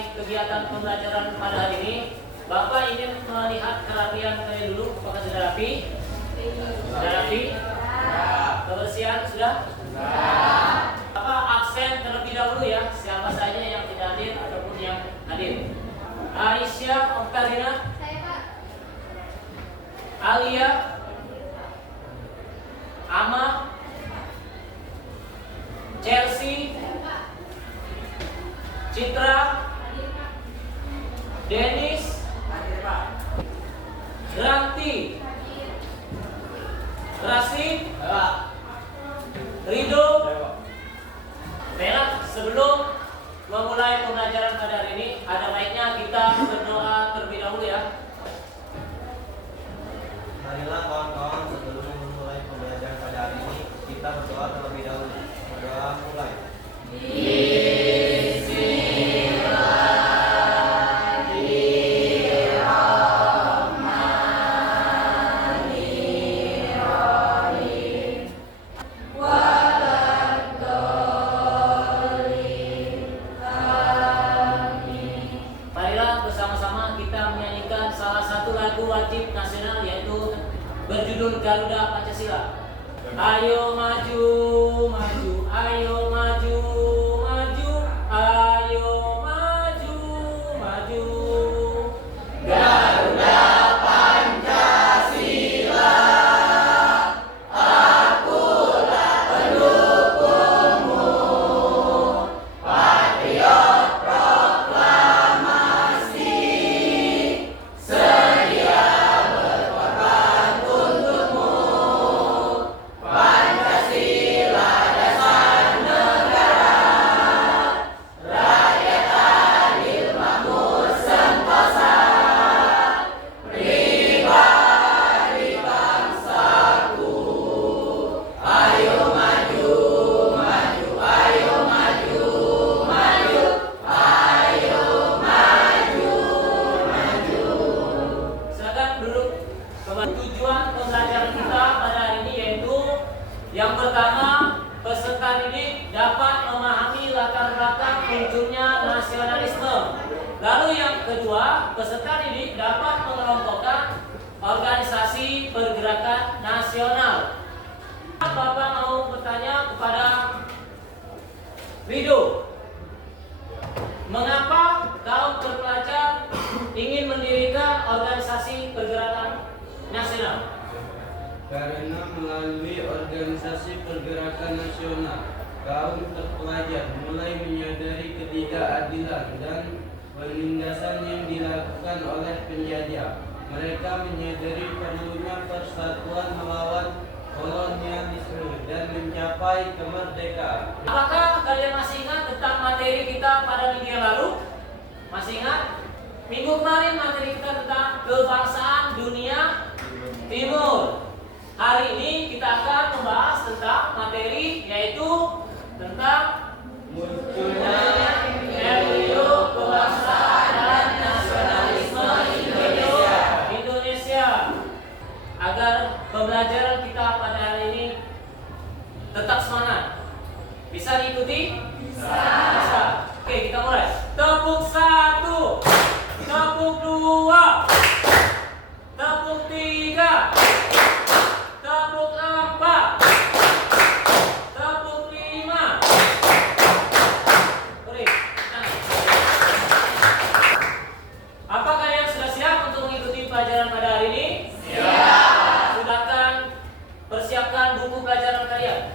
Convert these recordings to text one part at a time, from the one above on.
memulai kegiatan pembelajaran pada hari ini, Bapak ingin melihat kerapian kalian dulu. Apakah sudah rapi? Sudah rapi? Kebersihan sudah? Bapak absen terlebih dahulu ya, siapa saja yang tidak hadir ataupun yang hadir. Aisyah, Oktarina, Alia, Ama, Chelsea, Citra, Dennis, Ranti, Rasid, Rido, Bella. Sebelum memulai pembelajaran pada hari ini, ada baiknya kita berdoa terlebih dahulu ya. Marilah kawan-kawan, sebelum memulai pembelajaran pada hari ini, kita berdoa terlebih dahulu. Berdoa mulai. Marilah bersama-sama kita menyanyikan salah satu lagu wajib nasional, yaitu berjudul Garuda Pancasila. Ayo maju, maju, ayo maju, maju, ayo maju, maju. Garuda Pancasila, akulah pendukungmu, patriot proklamasi, sedia berkorban untukmu. Pancasila dasar negara, rakyat adil makmur sentosa, pribadi bangsaku. Ayo maju, maju, ayo maju, maju, ayo maju, maju. Silakan duduk. Tujuan pembelajaran kita pada hari ini yaitu yang pertama, peserta didik dapat memahami latar belakang munculnya nasionalisme. Lalu yang kedua, peserta didik dapat mengelompokkan organisasi pergerakan nasional. Bapak mau bertanya kepada Rido, mengapa kaum terpelajar ingin mendirikan organisasi pergerakan nasional? Karena melalui organisasi pergerakan nasional, kaum terpelajar mulai menyadari ketidakadilan dan penindasan yang dilakukan oleh penjajah. Mereka menyadari perlunya persatuan melawan kolonialisme dan mencapai kemerdekaan. Apakah kalian masih ingat tentang materi kita pada minggu yang lalu? Masih ingat? Minggu kemarin materi kita tentang kebangsaan dunia timur. Hari ini kita akan membahas tentang materi yaitu tentang Munculnya embrio kebangsaan dan nasionalisme Indonesia. Agar pembelajaran kita pada hari ini tetap semangat. Bisa diikuti? Bisa. Oke, kita mulai. Tepuk 1, tepuk 2, tepuk 3, tepuk 4, tepuk 5. Oke, apa kalian sudah siap untuk mengikuti pelajaran pada hari ini? Siap. Silakan persiapkan buku pelajaran kalian.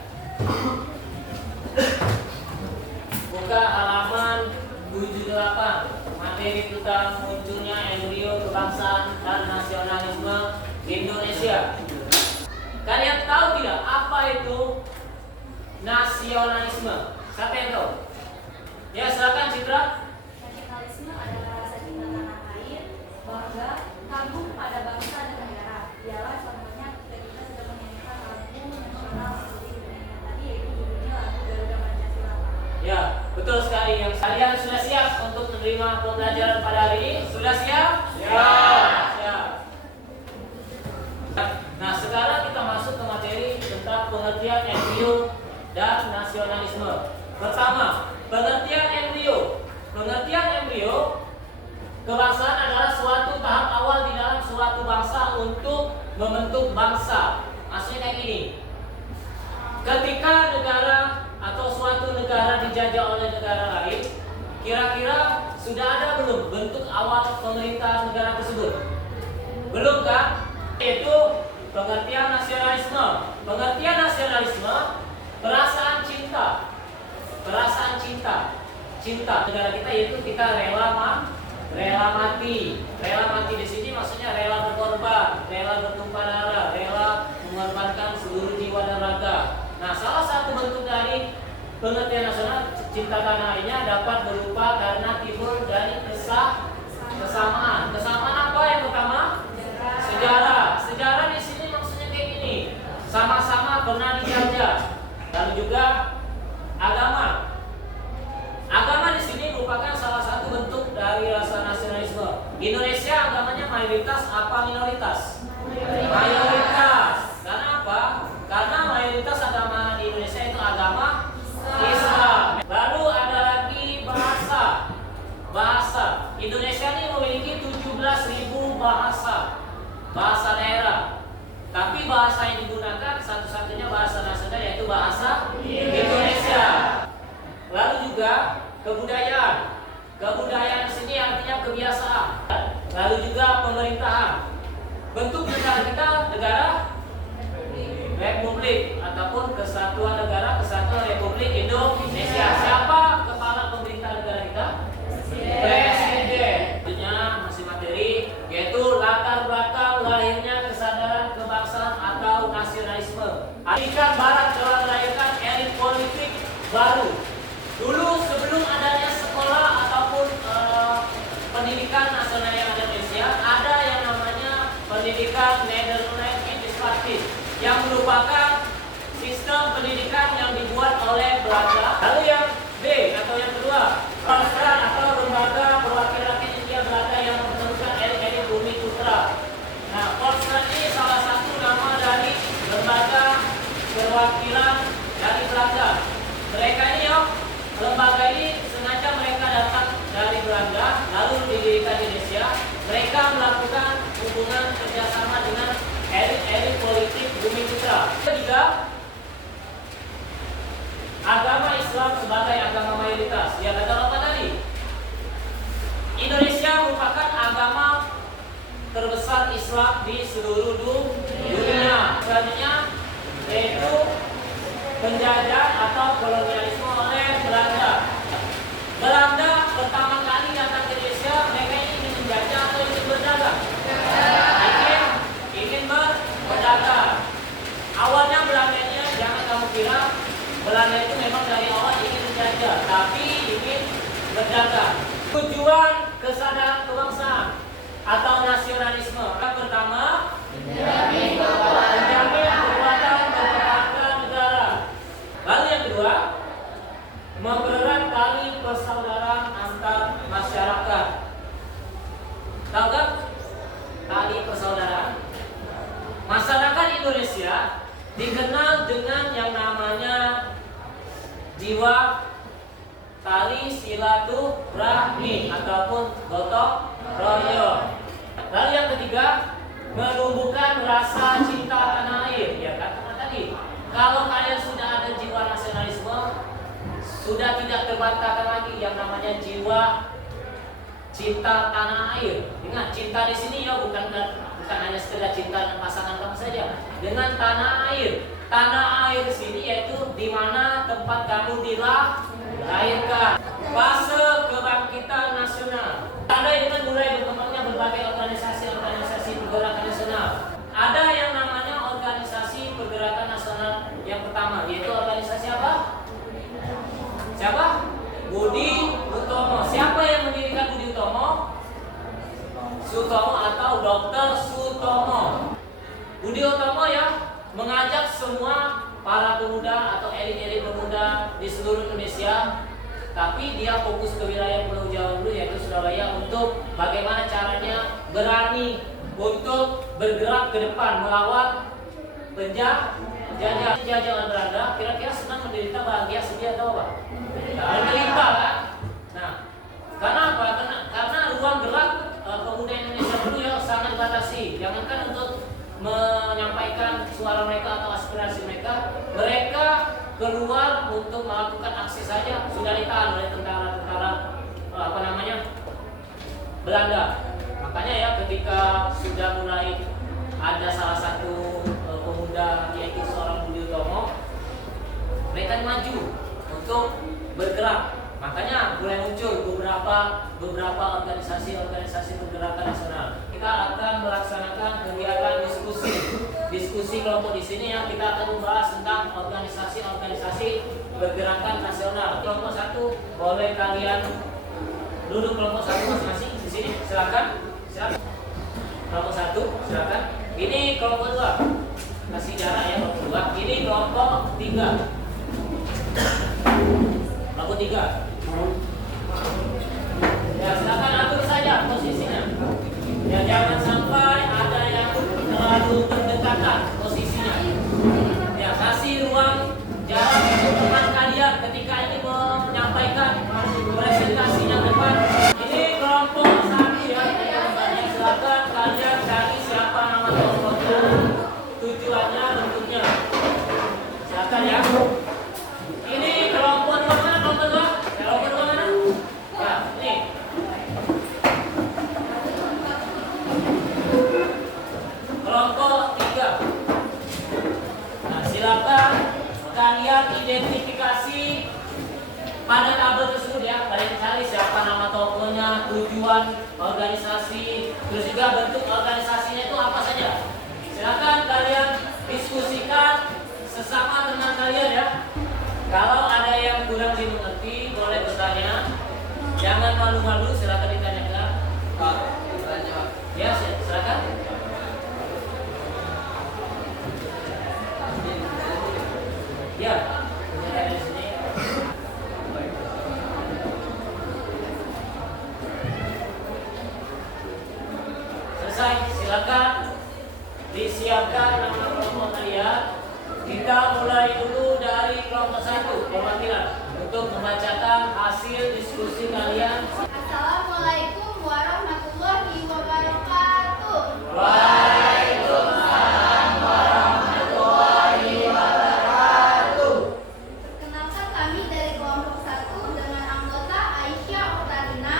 Buka halaman 78. Materi tentang munculnya embrio kebangsaan dan nasionalisme Indonesia. Kalian tahu tidak apa itu nasionalisme? Siapa yang tahu? Ya, silakan Citra. Nasionalisme adalah rasa cinta tanah air, bangga, kagum pada bangsa dan negara. Ialah contohnya ketika kita sudah menyanyikan lagu nasional seperti yang tadi, yaitu judulnya lagu Garuda Pancasila. Ya, betul sekali. Yang kalian sudah siap untuk menerima pembelajaran pada hari ini? Sudah siap? Siap. Nah, sekarang kita masuk ke materi tentang pengertian embrio dan nasionalisme. Pertama, pengertian embrio. Pengertian embrio membentuk bangsa. Maksudnya kayak gini. Ketika negara atau suatu negara dijajah oleh negara lain, kira-kira sudah ada belum bentuk awal pemerintahan negara tersebut? Belum kan? Yaitu pengertian nasionalisme. Pengertian nasionalisme, perasaan cinta. Perasaan cinta. Cinta negara kita, yaitu kita rela mati. Rela mati di sini maksudnya rela berkorban, rela bertumpah darah, rela mengorbankan seluruh jiwa dan raga. Nah, salah satu bentuk dari pengertian nasional cinta tanah airnya dapat berupa karena timbul dari kesamaan. Kesamaan apa yang pertama? Sejarah. Sejarah di sini maksudnya kayak gini. Sama-sama pernah dijajah. Lalu juga agama. Agama di sini merupakan salah satu bentuk dari rasa nasionalisme. Indonesia agamanya mayoritas apa minoritas? Mayoritas. Karena apa? Karena mayoritas agama di Indonesia itu agama Islam. Lalu ada lagi bahasa. Bahasa. Indonesia ini memiliki 17.000 bahasa. Bahasa daerah. Tapi bahasa yang digunakan satu-satunya bahasa nasional yaitu bahasa Indonesia. Lalu juga kebudayaan. Kebudayaan di sini artinya kebiasaan. Lalu juga pemerintahan. Bentuk negara kita negara Republik ataupun Kesatuan Negara Kesatuan Republik Indonesia. Siapa kepala pemerintah negara kita? Presiden. Selanjutnya masih materi, yaitu latar belakang lahirnya kesadaran kebangsaan atau nasionalisme. Pendidikan Barat telah melahirkan elit politik baru. Dulu sebelum adanya sekolah ataupun pendidikan nasional yang ada di Indonesia, ada yang namanya pendidikan Nederland Administratif, yang merupakan sistem pendidikan yang dibuat oleh Belanda. Lalu yang B atau yang kedua, Volkskrant atau lembaga perwakilan rakyat India Belanda yang membentukkan elit-elit bumi putra. Nah, Volkskrant ini salah satu nama dari lembaga perwakilan dari Belanda. Mereka ini lembaga ini sengaja mereka datang dari Belanda lalu didirikan di Indonesia. Mereka melakukan hubungan kerjasama dengan elit-elit politik bumi putra. Ketiga, agama Islam sebagai agama mayoritas. Ya, kata apa tadi? Indonesia merupakan agama terbesar Islam di seluruh dunia. Selanjutnya yaitu penjajahan atau kolonialisme oleh Belanda. Belanda pertama kali datang ke Indonesia, mereka ingin menjajah atau ingin berdagang? Ingin berdagang. Awalnya Belandanya, jangan kamu kira Belanda itu memang dari awal ingin menjajah, tapi ingin berdagang. Tujuan kesadaran kebangsaan atau nasionalisme. Yang pertama, menjamin kekuatan kepercayaan negara. Lalu yang kedua, mempererat tali persaudaraan antar masyarakat. Tahu kan tali persaudaraan? Masyarakat Indonesia dikenal dengan yang namanya jiwa tali silaturahmi ataupun gotong royong. Lalu yang ketiga, menumbuhkan rasa cinta tanah air. Ya kan tadi, kalau kalian sudah ada jiwa nasionalisme, sudah tidak terbantahkan lagi yang namanya jiwa cinta tanah air. Ingat, cinta di sini ya bukan hanya sekedar cinta dengan pasangan kamu saja, dengan tanah air. Tanah air di sini yaitu di mana tempat kamu dilahirkan. Fase kebangkitan nasional. Ada dengan mulai berkembangnya berbagai organisasi pergerakan nasional. Ada yang namanya organisasi pergerakan nasional yang pertama, yaitu organisasi apa? Siapa? Budi Utomo. Siapa yang mendirikan Budi Utomo? Sutomo atau Dr. Sutomo. Budi Utomo ya mengajak semua para pemuda atau elit-elit pemuda di seluruh Indonesia, tapi dia fokus ke wilayah Pulau Jawa dulu, yaitu Surabaya, untuk bagaimana caranya berani untuk bergerak ke depan melawan penjajahan Belanda. Kira-kira senang, menderita, bahagia, sedih atau apa? Menderita kan? Nah, karena apa? Karena ruang gerak pemuda Indonesia dulu ya sangat dibatasi. Jangankan untuk Belanda. Makanya ya ketika sudah mulai ada salah satu pemuda yaitu seorang Budi Utomo, mereka maju untuk bergerak. Makanya mulai muncul beberapa organisasi pergerakan nasional. Kita akan melaksanakan kegiatan diskusi kelompok di sini yang kita akan membahas tentang organisasi pergerakan nasional. Kelompok 1 boleh kalian duduk kelompok 1 masing-masing di sini. Silakan. Kelompok 1 silakan. Ini kelompok 2. Kasih jarak ya kelompok 2. Ini kelompok 3. Kelompok 3. Ya silakan atur saja posisinya. Ya jangan sampai ada yang terlalu berdekatan posisinya. Ya kasih ruang jarak untuk teman kalian ketika ini menyampaikan presentasinya depan. Ini kelompok 1 ya. Silakan kalian cari siapa nama tokohnya, tujuannya, bentuknya. Silakan ya. Ini kelompok 2 mana? Kelompok 2? Kelompok 2 mana? Ya, ini. Kelompok 3. Nah, silakan kalian identifikasi pada tabel tersebut ya. Kalian cari siapa nama tokohnya, tujuan organisasi, terus juga bentuk organisasinya itu apa saja. Silakan kalian diskusikan sesama teman kalian ya. Kalau ada yang kurang dimengerti boleh bertanya. Jangan malu-malu, silakan ditanyakan. Pak, tanya. Ya, silakan. Ya, dari sini. Selesai, silakan disiapkan nama kelompok kalian. Kita mulai dulu dari kelompok 1 perwakilan untuk membacakan hasil diskusi kalian. Assalamualaikum warahmatullahi wabarakatuh. Waalaikumsalam warahmatullahi wabarakatuh. Perkenalkan kami dari kelompok 1 dengan anggota Aisyah Oktarina,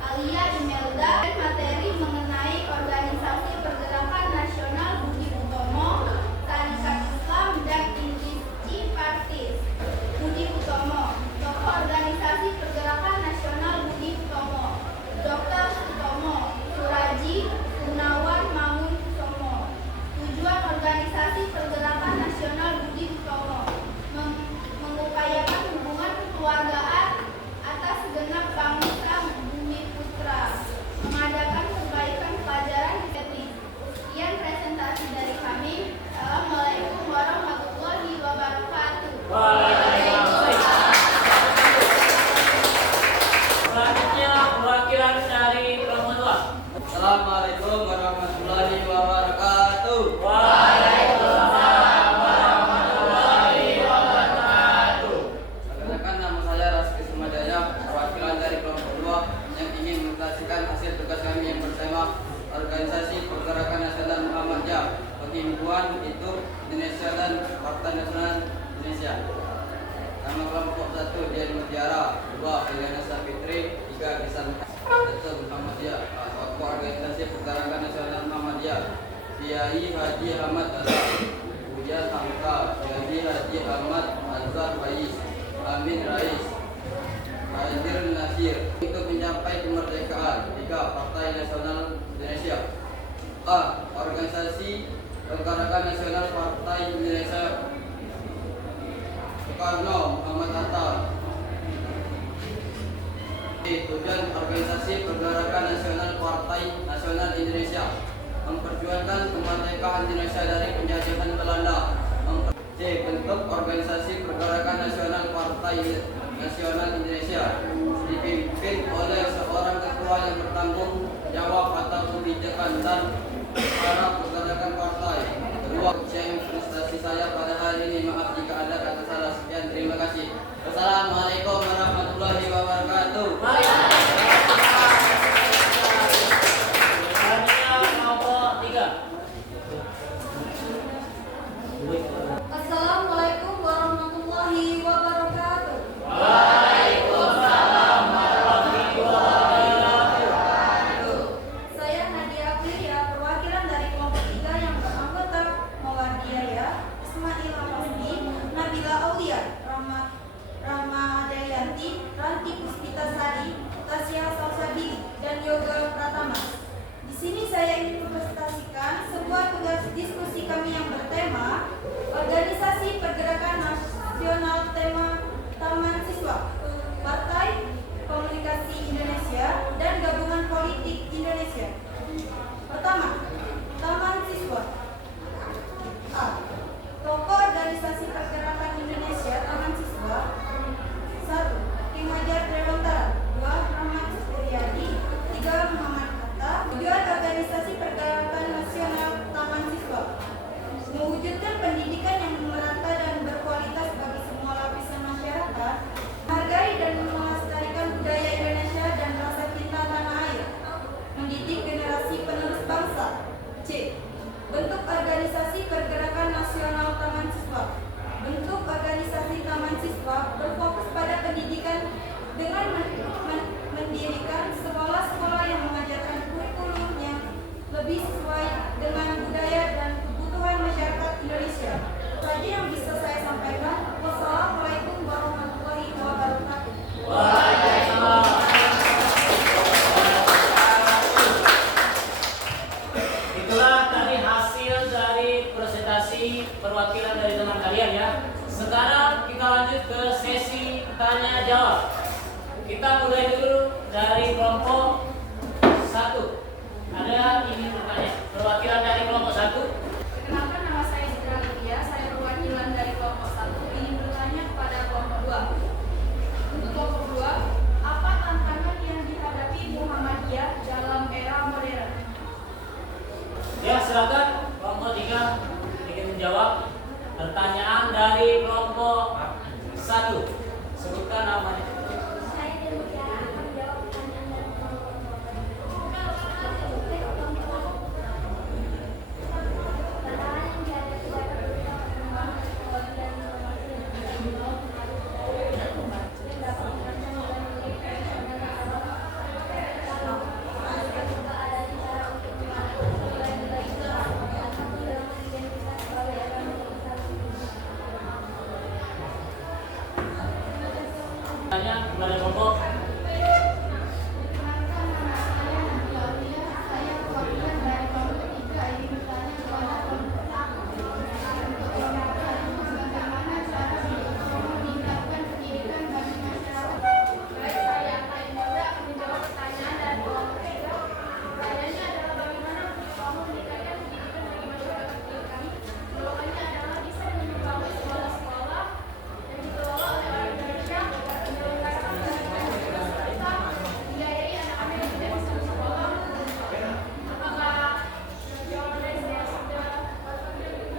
Alia Imelda, dan materi mengenai organisasi pergerakan nasional Budi Utomo, Tarikat Islam dan Industri Partis. Budi Utomo, tokoh organisasi pergerakan nasional Budi Utomo, Dr. Sutomo, Suraji, Gunawan Mangunkusumo. Tujuan organisasi pergerakan nasional Budi Utomo mengupayakan hubungan kekeluargaan atas segenap bangsa bumi putra, mengadakan perbaikan pelajaran etik. Sekian presentasi dari kami. Assalamualaikum warahmatullahi wabarakatuh. Selanjutnya perwakilan dari kelompok 2. Assalamualaikum warahmatullahi wabarakatuh. Waalaikumsalam warahmatullahi wabarakatuh. Perkenalkan, nama saya Raski Sumadaya, perwakilan dari kelompok 2 yang ingin menyaksikan hasil tugas kami yang bersama Organisasi Pergerakan Nasional Muhammadiyah, Perhimpunan Hidup Indonesia dan Partai Nasional Indonesia. Nama kelompok 1 Dian Mutiara, 2 Eliana Sapitri, 3 Kisan Tetap Muhammadiyah. Tokoh Organisasi Pergerakan Nasional Muhammadiyah, Kiai Haji Ahmad Azhar, Buya Hamka, Kiai Haji Ahmad Azhar Faiz, Amin Rais, Hadir Nasir. Untuk mencapai kemerdekaan, 3 Partai Nasional Indonesia. A. Organisasi Pergerakan Nasional Partai Indonesia Soekarno Muhammad Hatta. B. Tujuan Organisasi Pergerakan Nasional Partai Nasional Indonesia: memperjuangkan kemerdekaan Indonesia dari penjajahan Belanda. C. Bentuk Organisasi Pergerakan Nasional Partai Nasional Indonesia dipimpin oleh seorang ketua yang bertanggung jawab atas kebijakan dan para pergerakan partai. Kedua, saya prestasi saya pada hari ini. Maaf jika ada kata salah. Sekian, terima kasih. Wassalamualaikum warahmatullahi wabarakatuh. Selanjutnya kelompok 3. Assalamualaikum warahmatullahi wabarakatuh. Waalaikumsalam warahmatullahi wabarakatuh. sebuah tugas diskusi kami yang bertema Organisasi Pergerakan Nasional Tema Taman Siswa, Partai Komunikasi Indonesia, dan Gabungan Politik Indonesia. Pertama, Taman Siswa. A. Tokoh Organisasi Pergerakan Indonesia Taman Siswa. 1. Ki Hajar Dewantara. 2. Rahmat Suryadi. 3. Muhammad Hatta. Tujuan Organisasi Pergerakan Nasional Taman Siswa: mewujudkan pendidikan yang merata dan berkualitas bagi semua lapisan masyarakat, menghargai dan melestarikan budaya Indonesia dan rasa cinta tanah air, mendidik generasi penerus bangsa. C. Bentuk Organisasi Pergerakan Nasional Taman Siswa. Bentuk organisasi Taman Siswa berfokus pada pendidikan dengan mendirikan sekolah-sekolah yang mengajarkan kurikulum yang lebih sesuai dengan budaya dan kebutuhan masyarakat Indonesia. Itu aja yang bisa saya sampaikan. Wassalamualaikum warahmatullahi wabarakatuh. Waalaikumsalam. Itulah tadi hasil dari presentasi perwakilan dari teman kalian ya. Sekarang kita lanjut ke sesi tanya jawab. Kita mulai dulu dari kelompok 1. Ada ini bertanya, perwakilan dari kelompok 1. Perkenalkan, nama saya Citra Livia, saya perwakilan dari kelompok 1 ingin bertanya kepada kelompok 2. Untuk kelompok 2, apa tantangan yang dihadapi Muhammadiyah dalam era modern? Ya, silakan kelompok 3 ingin menjawab pertanyaan dari kelompok 1. Sebutkan namanya. Saya Delia akan menjawab pertanyaan dari kelompok 2. Tanya kepada kelompok.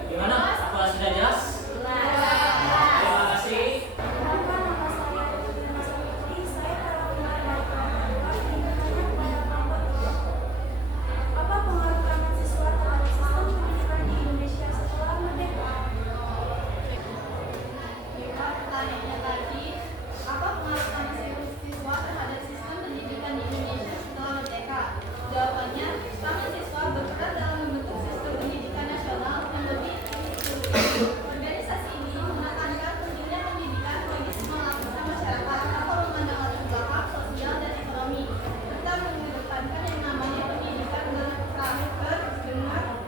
Gimana? Apakah sudah jelas? Terima kasih. Perkenalkan, nama saya Delia Putri, saya perwakilan dari kelompok 2 ingin bertanya kepada kelompok 2. Apa pengaruh taman siswa terhadap sistem pendidikan di Indonesia setelah merdeka? Pertanyaannya tadi, apa pengaruh taman siswa terhadap sistem pendidikan di Indonesia setelah merdeka? Jawabannya, taman siswa berperan dalam membentuk sistem pendidikan nasional yang lebih organisasi ini menekankan pentingnya pendidikan bagi semua lapisan masyarakat tanpa memandang latar belakang sosial dan ekonomi, serta mengedepankan yang namanya pendidikan berkarakter dengan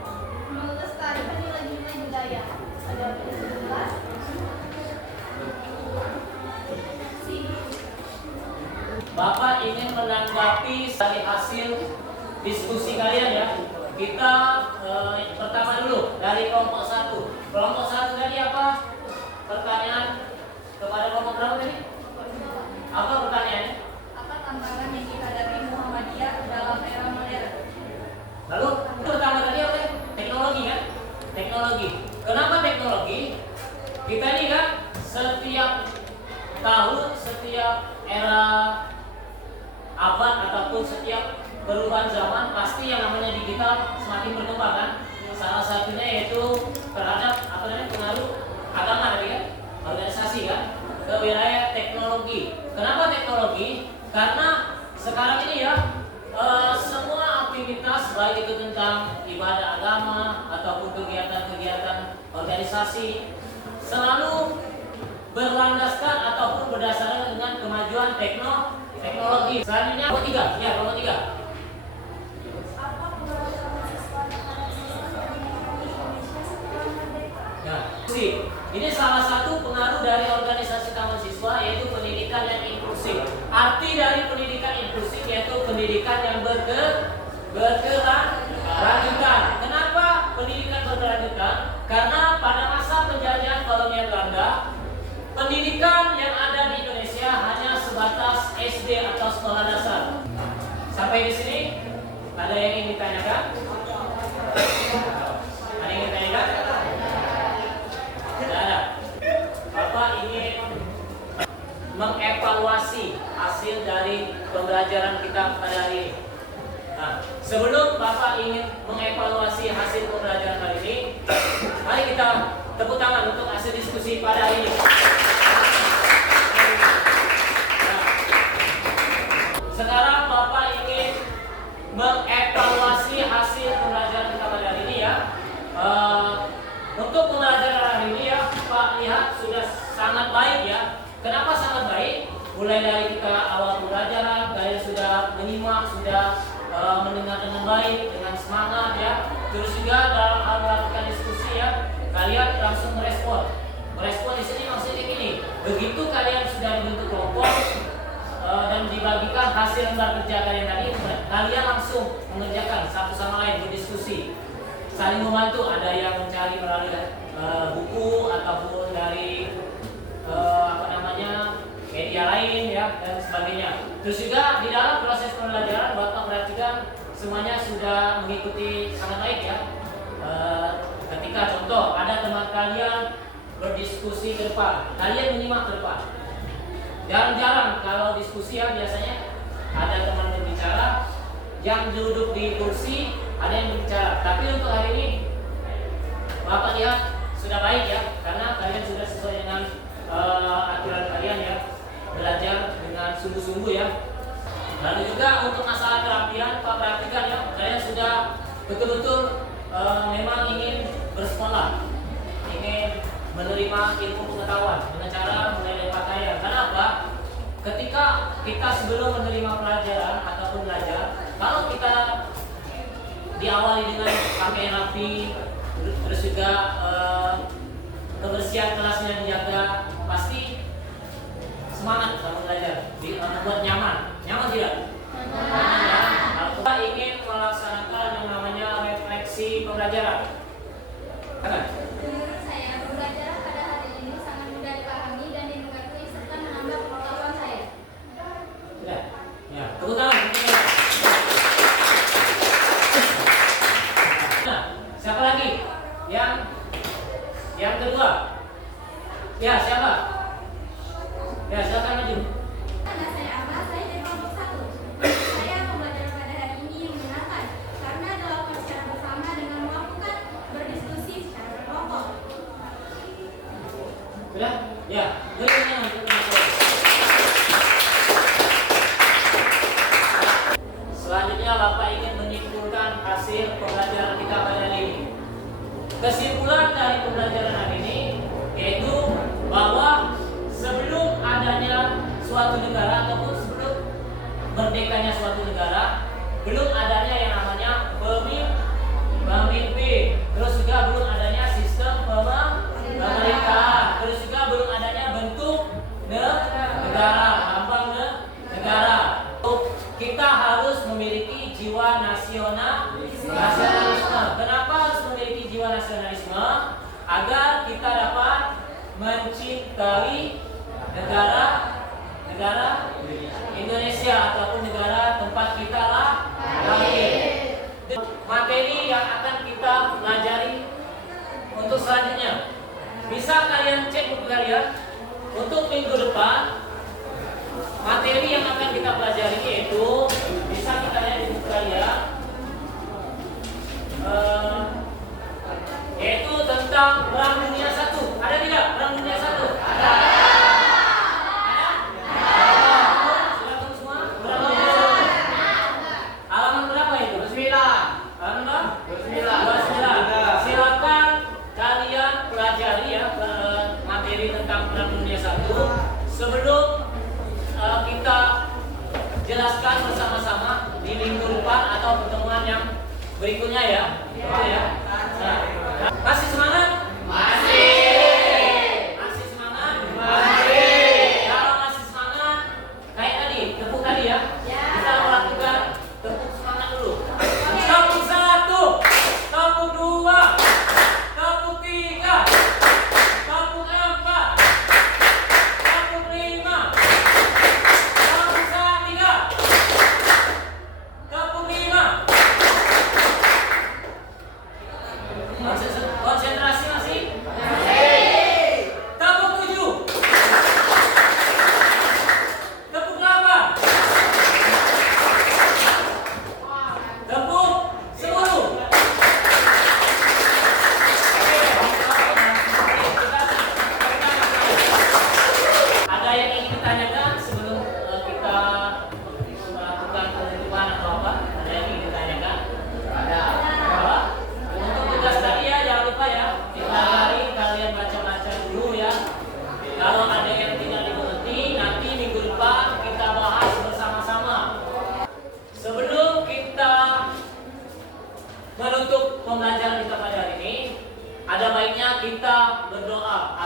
melestarikan nilai-nilai budaya. Ada jelas? Bapak ingin menanggapi dari hasil diskusi kalian ya. Kita pertama dulu dari kelompok 1. Kelompok 1 tadi apa? Pertanyaan kepada kelompok berapa tadi? Apa pertanyaannya? Apa tantangan yang dihadapi Muhammadiyah dalam era modern? Lalu pertama tadi apa? Teknologi kan? Teknologi. Kenapa teknologi? Kita ini kan setiap tahun, setiap era abad ataupun setiap perubahan zaman pasti yang namanya digital semakin berkembang kan. Salah satunya yaitu terhadap apa namanya pengaruh agama tadi kan, organisasi kan, ke wilayah teknologi. Kenapa teknologi? Karena sekarang ini ya semua aktivitas baik itu tentang ibadah agama ataupun kegiatan-kegiatan organisasi selalu berlandaskan ataupun berdasarkan dengan kemajuan teknologi. Selanjutnya kelompok 3, ya kelompok 3. Apa pengaruh taman siswa terhadap sistem pendidikan yang berkelanjutan. Kenapa pendidikan berkelanjutan? Karena pada masa penjajahan kolonial Belanda, pendidikan yang ada di Indonesia hanya sebatas SD atau sekolah dasar. Sampai di sini ada yang ingin ditanyakan? Ada yang ingin ditanyakan? Tidak ada. Bapak ingin mengevaluasi hasil dari pembelajaran kita pada hari ini. Nah, sebelum Bapak ingin mengevaluasi hasil pembelajaran hari ini, mari kita tepuk tangan untuk hasil diskusi pada hari ini. Nah, sekarang Bapak ingin mengevaluasi hasil pembelajaran kita pada hari ini ya. Untuk pembelajaran hari ini ya, Pak lihat sudah sangat baik ya. Kenapa sangat baik? Mulai dari kita awal pembelajaran, kalian sudah menyimak, sudah mendengar dengan baik, dengan semangat ya. Terus juga dalam hal melakukan diskusi ya, kalian langsung merespon. Merespon di sini maksudnya gini, begitu kalian sudah dibentuk kelompok dan dibagikan hasil lembar kerja kalian tadi, kalian langsung mengerjakan satu sama lain, berdiskusi, saling membantu. Ada yang mencari melalui buku ataupun dari media lain ya dan sebagainya. Terus juga di dalam proses pembelajaran Bapak perhatikan semuanya sudah mengikuti sangat baik ya. Ketika contoh ada teman kalian berdiskusi ke depan, kalian menyimak ke depan. Jarang-jarang kalau diskusi ya, biasanya ada teman berbicara, yang duduk di kursi ada yang berbicara. Tapi untuk hari ini Bapak lihat sudah baik ya, karena kalian sudah sesuai dengan aturan kalian ya, belajar dengan sungguh-sungguh ya. Lalu juga untuk masalah kerapian, Pak perhatikan ya, kalian sudah betul-betul memang ingin bersekolah, ingin menerima ilmu pengetahuan dengan cara menilai pakaian. Kenapa? Ketika kita sebelum menerima pelajaran ataupun belajar, kalau kita diawali dengan pakaian rapi, terus juga kebersihan kelasnya dijaga, pasti semangat dalam belajar, membuat nyaman tidak? Nyaman ya. Kalau kita ingin melaksanakan yang namanya refleksi pembelajaran, kan? Menurut saya, pembelajaran pada hari ini sangat mudah dipahami dan dimengerti serta menambah pengetahuan saya. Ya, tepuk tangan. Nah, siapa lagi? Yang kedua. Ya, siapa? Ya, silakan maju. Karena saya Ahmad, saya dari kelompok 1. Saya pembelajaran pada hari ini menyenangkan karena dilakukan secara bersama dengan melakukan berdiskusi secara berkelompok. Sudah? Ya, berikutnya selanjutnya Bapak ingin menyimpulkan hasil pembelajaran kita pada hari ini. Kesimpulan dari pembelajaran hari ini yaitu bahwa sebelum adanya suatu negara ataupun sebelum merdekanya suatu negara, belum adanya yang namanya pemimpin, terus juga belum adanya sistem pemerintahan, terus juga belum adanya bentuk negara, lambang negara. Kita harus memiliki jiwa nasionalisme. Kenapa harus memiliki jiwa nasionalisme? Agar kita dapat mencintai negara Indonesia ataupun negara tempat kita lahir. Materi yang akan kita pelajari untuk selanjutnya, bisa kalian cek buku kalian untuk minggu depan. Materi yang akan kita pelajari yaitu, bisa kita lihat di buku kalian, yaitu tentang Perang Dunia I. Ada tidak Perang Dunia I? Ada. Sudah tahu semua? Perang Dunia I. Halaman berapa itu? 29. Halaman 29. Silakan kalian pelajari ya materi tentang Perang Dunia I sebelum kita jelaskan bersama-sama di minggu depan atau pertemuan yang berikutnya ya. Betul ya? Nah, masih semangat? Masih semangat? Kalau masih semangat, kayak tadi, tepuk tadi ya. Kita melakukan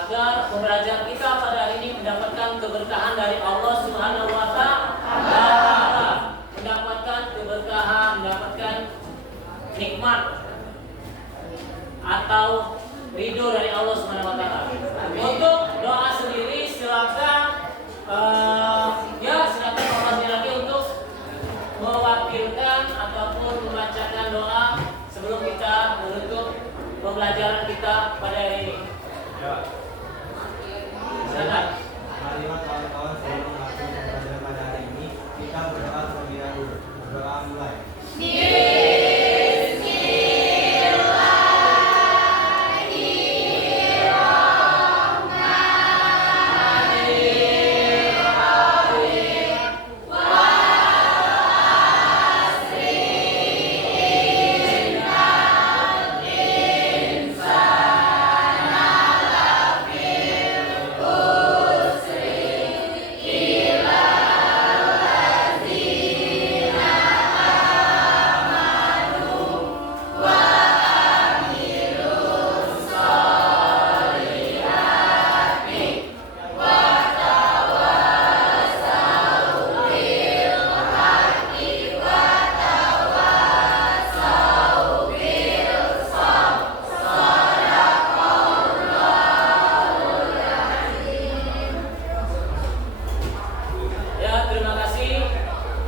agar pembelajaran kita pada hari ini mendapatkan keberkahan dari Allah Subhanahu wa Ta'ala, mendapatkan keberkahan, mendapatkan nikmat atau ridho dari Allah Subhanahu wa Ta'ala. Untuk doa sendiri silakan silakan lagi untuk mewakilkan ataupun membacakan doa sebelum kita menutup pembelajaran kita pada hari ini. Ya. Silakan. Marilah kawan-kawan sebelum mengakhiri pembelajaran pada hari ini kita berdoa terlebih dahulu. Berdoa mulai. Ya, terima kasih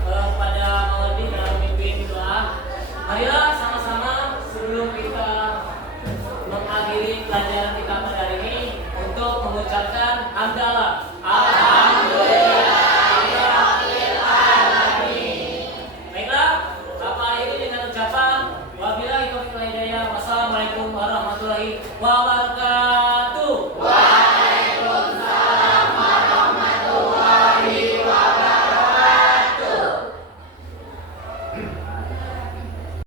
kepada Maulidi dalam memimpin doa. Marilah sama-sama sebelum kita mengakhiri pelajaran kita pada hari ini untuk mengucapkan hamdalah. Alhamdulillahirabbil alamin. Baiklah, Bapak ini dengan ucapan wabillahi taufiq wal hidayah. Wassalamualaikum warahmatullahi wabarakatuh.